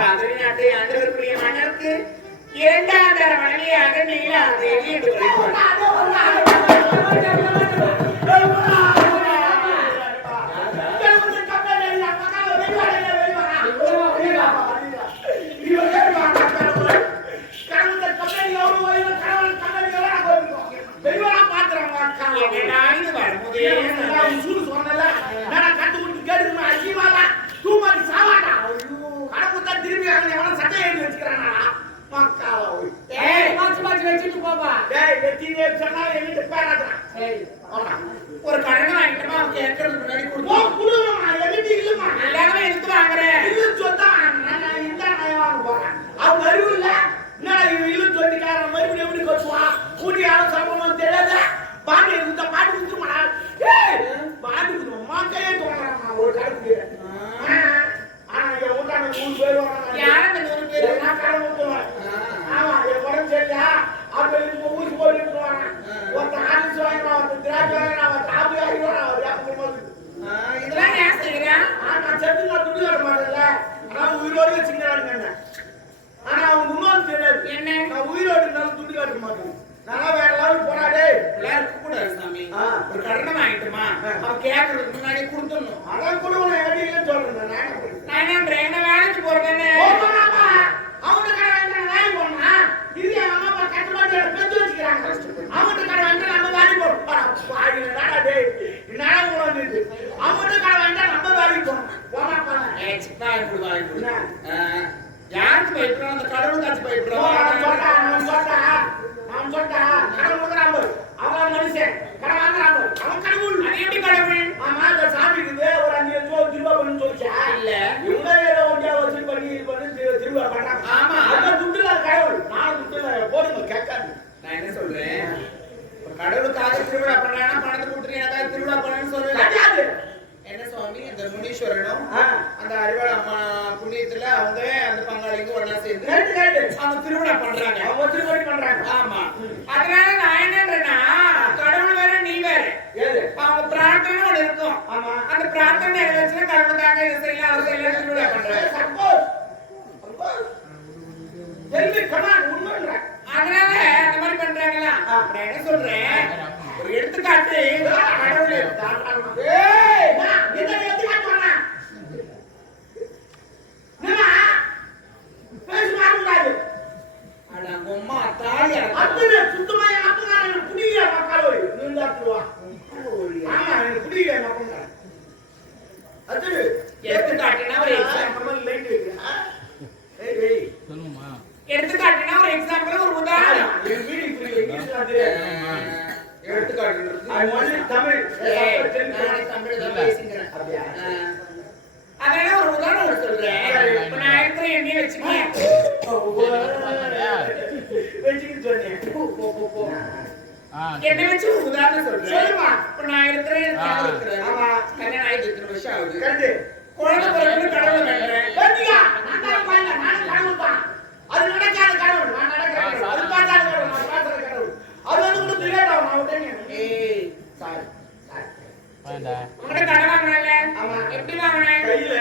காவிரி நாட்டை ஆண்டவருக்குரிய மன்னருக்கு இரண்டாம் தர மனைவியாக நீலாதேவி என்று ஒரு கடனை வாங்கிட்டோமா அவங்க கேட்கறது முன்னாடி கொடுத்துருமா எல்லாமே எடுத்து வாங்குறேன் அவங்க அறிவு இல்ல இல்லு சொல்லிக்காரன் மறுபடியும் எப்படி கட்டுவான் கூட்டி யாரும் சம்பவம் தெரியாத பாட்டு எடுத்த பாட்டு கொடுத்துருமா பாட்டு கொடுத்துருமா கையே தோணுறாமா ஒரு கருத்து ஆனா என் ஊட்டான 3 பேர் வராங்க யாரும் 3 பேர் நான் கடை ஊத்துவேன் ஆமா என் உடம்பு சரியா அப்ப இந்த ஊசி போட்டு வராங்க ஒருத்தன் ஆர்டிஸ்ட் வாங்கினா ஒருத்தன் திராட்சை வாங்கினா ஒருத்தன் ஆபி வாங்கினா அவர் யாரும் இதெல்லாம் ஏன் செய்யறேன் நான் செத்து நான் துணி வர மாட்டேன்ல ஆனா உயிரோடு வச்சுக்கிறாங்க ஆனா அவங்க இன்னொரு தெரியாது என்ன நான் உயிரோடு இருந்தாலும் துணி காட்ட மாட்டேன் நான் வேற லெவல் போறாடே எல்லாரும் கூடாது சாமி ஒரு கடனை வாங்கிட்டுமா அவன் கேட்கறதுக்கு முன்னாடி கொடுத்துடணும் அதான் கொடுக்கணும் எப்படின்னு சொல்றேன் நான் என்ன வேலைக்கு போறேன்னு அவங்க கடை வாங்கிட்டு வேலை போனா இது என் அம்மா அப்பா கட்டுப்பாட்டு பெற்று வச்சுக்கிறாங்க அவங்க கடை வாங்கிட்டு நம்ம வேலைக்கு போறோம் என்னால உணர்ந்து அவங்க கடை வாங்கிட்டா நம்ம வேலைக்கு போறோம் போனா யாருக்கு பயப்படுறோம் அந்த கடவுள் காட்சி பயப்படுறோம் அவன் சொல்றான் கடவுள் கொடுக்குறாங்க அவன் மனுஷன் கடை வாங்குறாங்க அவன் கடவுள் அது எப்படி கடவுள் ஆமா அந்த சாமி இருக்குது ஒரு 5 லட்சம் திருவா பண்ணு சொல்லிச்சா இல்ல இவங்க ஏதோ ஒன்றா வச்சு பண்ணி இது பண்ணி திருவா பண்றாங்க ஆமா அந்த துட்டுல கடவுள் நான் துட்டுல போடுங்க கேட்காது நான் என்ன சொல்றேன் ஒரு கடவுளுக்காக திருவிழா பண்றானா பணத்தை கொடுத்துட்டு எனக்காக திருவிழா பண்ணணும்னு சொல்றேன் என்ன சுவாமி இந்த முனீஸ்வரனும் அந்த அறிவாள அம்மா புண்ணியத்துல அவங்க அந்த பங்காளிங்க ஒண்ணா சேர்ந்து அவங்க திருவிழா பண்றாங்க அவங்க திருவிழா பண்றாங்க ஆமா அதனால நான் என்னன்றேன்னா கடவுள் வேற நீ வேற அவங்க பிரார்த்தனை ஒண்ணு இருக்கும் ஆமா அந்த பிரார்த்தனை நிறைவேற்றினா கடவுளுக்காக இதை செய்யலாம் அதை செய்யலாம் திருவிழா பண்றாங்க சப்போஸ் அதனால அந்த மாதிரி பண்றாங்களா நான் என்ன சொல்றேன் ஒரு எடுத்துக்காட்டு கடவுள் எடுத்துக்காட்டுனா ஒரு எக்ஸாம்பிள் ஒரு உதாரணம் அதனால ஒரு உதாரணம் சொல்றேன் இப்ப நான் இருக்கிற எண்ணெய் வச்சுக்கேன் என்ன வச்சு ஒரு உதாரணம் சொல்றேன் இப்ப நான் இருக்கிறேன் கல்யாணம் ஆயிட்டு 2 வருஷம் ஆகுது குழந்தை பிறகு கடவுள் வேண்டேன் அது நடக்காத கடவுள் நான் நடக்கிறேன் அது பார்த்தாத கடவுள் நான் பார்த்தாத கடவுள் அது வந்து டிலேட் ஆகும் நான் உடனே சாரி உங்க கடை வாங்குறேன்ல ஆமா எப்படி வாங்குறேன் கையில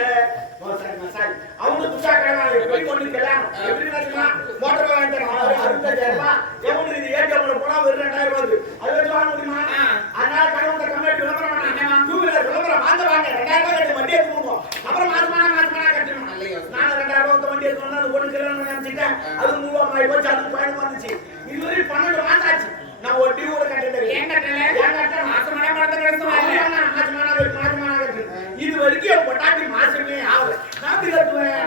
சாரி அவங்க துட்டா கடை வாங்குறேன் போய் கொண்டு கல்யாணம் எப்படி நடக்குமா மோட்டார் வாங்கிட்டு 65000 ரூபாய் எவ்வளவு இது ஏடிஎம்ல போனா வெறும் 2000 ரூபாய் அது வச்சு வாங்க முடியுமா அதனால கடவுளோட கம்பெனி விளம்பரம் பண்ணா 2 வீலர் விளம்பரம் வாங்க 2000 ரூபாய் கட்டி வண்டி எடுத்து போடுவோம் அப்புறம் மாசமான கட்டணும் நான் 2000 ரூபாய் வண்டி எடுத்து அது ஒண்ணு கல்யாணம் நினைச்சிட்டேன் அது 3000 போச்சு அது பயணம் வந்துச்சு இதுவரை 12 மாசம் ஆச்சு நான் ஒரு டியூ கூட கட்டல ஏன் கட்டல மாசமான பணத்தை கட்டணும் மாசமான இது வரைக்கும் பொட்டாட்டி மாசமே ஆகல நான் கட்டுவேன்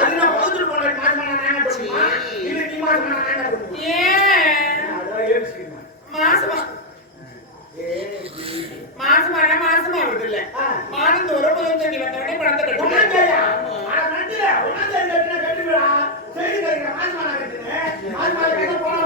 அது நான் பகுதியில் போன மாசமான நான் கட்டுவேன் இது நீ மாசமான நான் கட்டுவேன் ஏன் அதான் ஏசிமா மாசமா மாசமா வருதுல்ல மாதம் ஒரு முதல் தேதி வந்தவனே பணத்தை கட்டுவேன் ஆனா நன்றி ஒண்ணாம் தேதி கட்டினா கட்டுவேன் சரி கட்டுறேன் மாசமான கட்டுறேன் மாசமான கட்ட போனா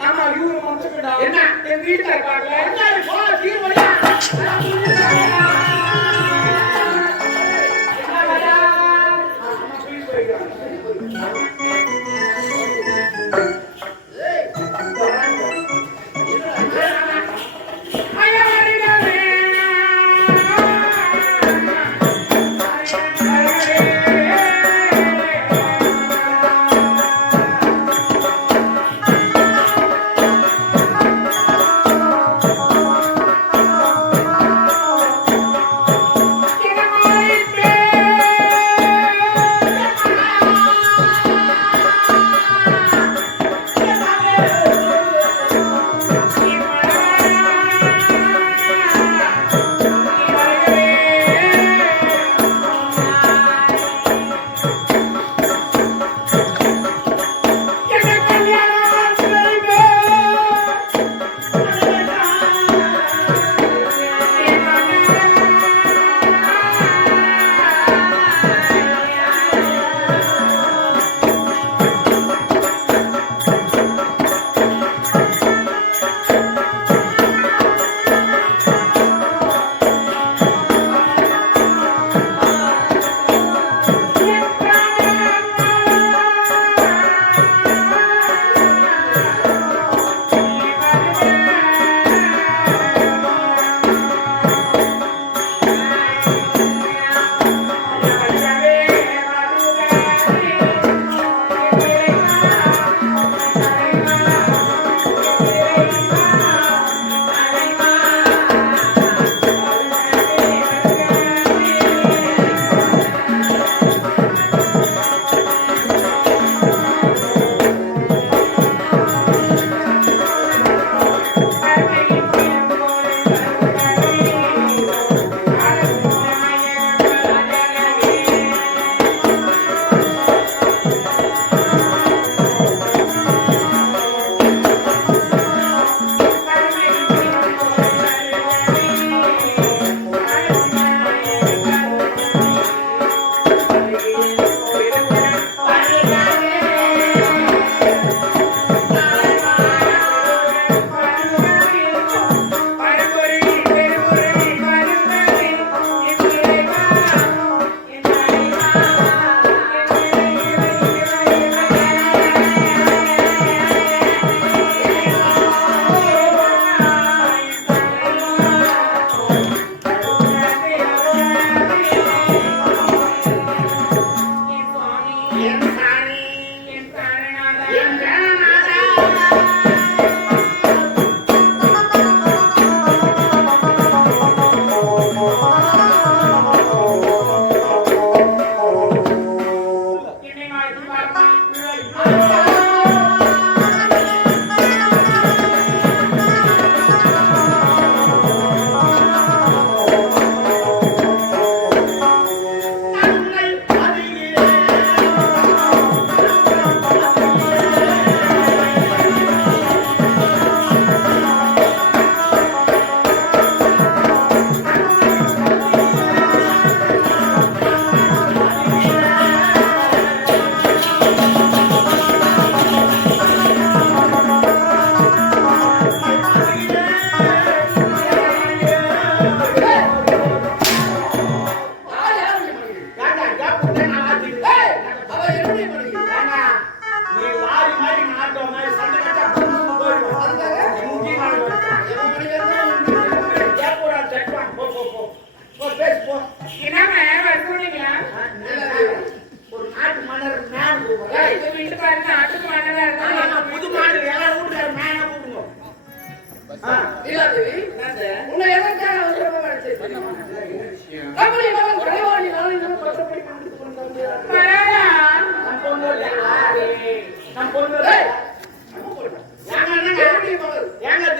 ஆமா இவரு மனுஷங்கடா. என்ன எங்க வீட்டுக்கார பாக்கல. என்ன போ தீர் வழியா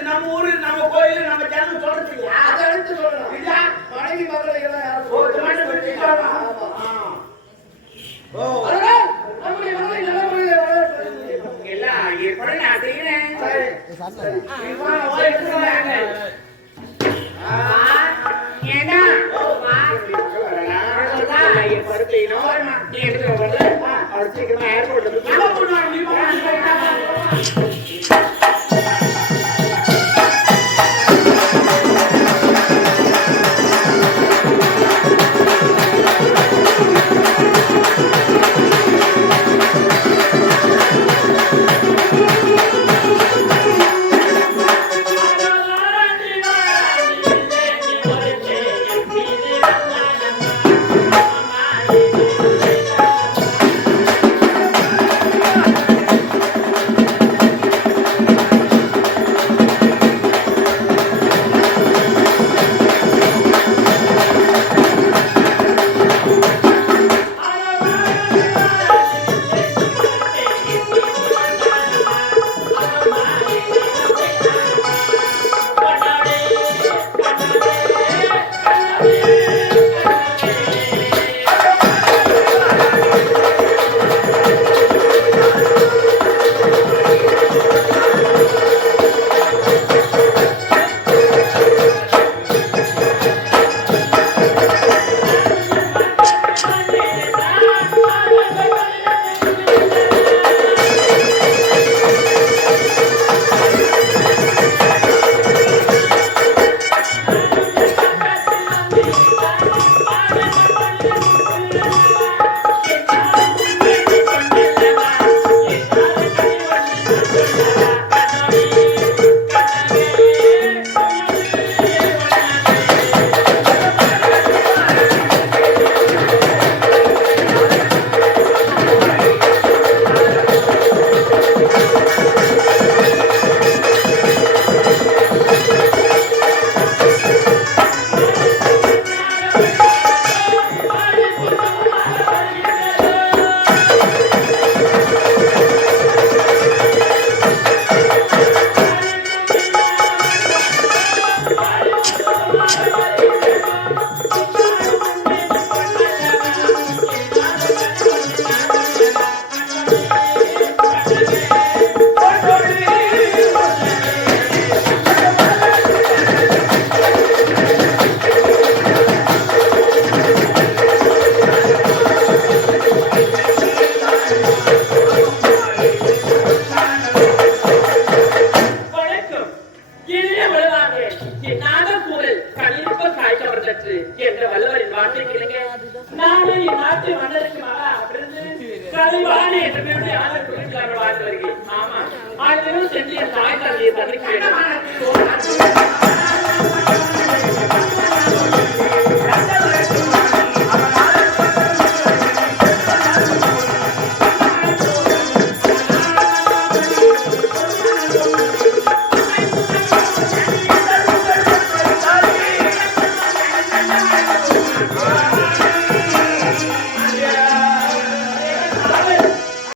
நம்ம ஊரு நம்ம கோயில் நம்ம ஜனம் சொல்றது இல்லையா? அதை எடுத்து சொல்லணும். இல்ல மனைவி மகளை எல்லாம் யாரும் ஓ அதனால் நம்முடைய மகளை நல்ல முறையில் வளர்ப்பது எல்லாம் ஏற்பட நான் செய்கிறேன். ஏண்டா சீக்கிரமா ஏர்போர்ட்ல இருந்து நல்லா பண்ணுவாங்க, நீ பாரு. செஞ்சு என் தாய் தந்தையை தந்தைக்கு